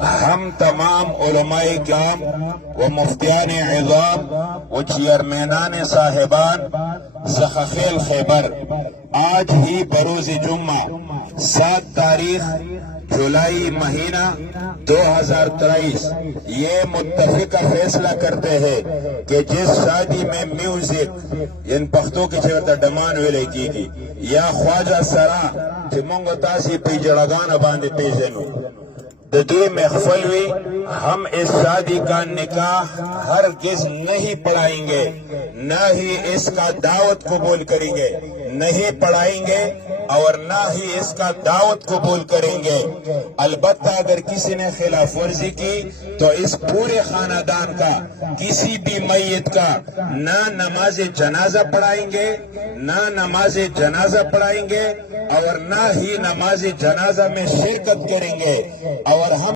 ہم تمام علماء کرام و مفتیان عظام و چیئرمینان صاحبان زخخیل خیبر آج ہی بروز جمعہ 7 تاریخ جولائی مہینہ 2023 یہ متفقہ فیصلہ کرتے ہیں کہ جس شادی میں میوزک ان پختوں کی چرتا ڈمان ویلے کی گی یا خواجہ سرا کہ مونگو تاسی پی جڑگان باندے پیزنو ددی محفلوی ہم اس شادی کا نکاح ہرگز نہیں پڑھائیں گے، نہ ہی اس کا دعوت قبول کریں گے، نہیں پڑھائیں گے اور نہ ہی اس کا دعوت قبول کریں گے۔ البتہ اگر کسی نے خلاف ورزی کی تو اس پورے خاندان کا کسی بھی میت کا نہ نماز جنازہ پڑھائیں گے، نہ نماز جنازہ پڑھائیں گے اور نہ ہی نماز جنازہ میں شرکت کریں گے اور ہم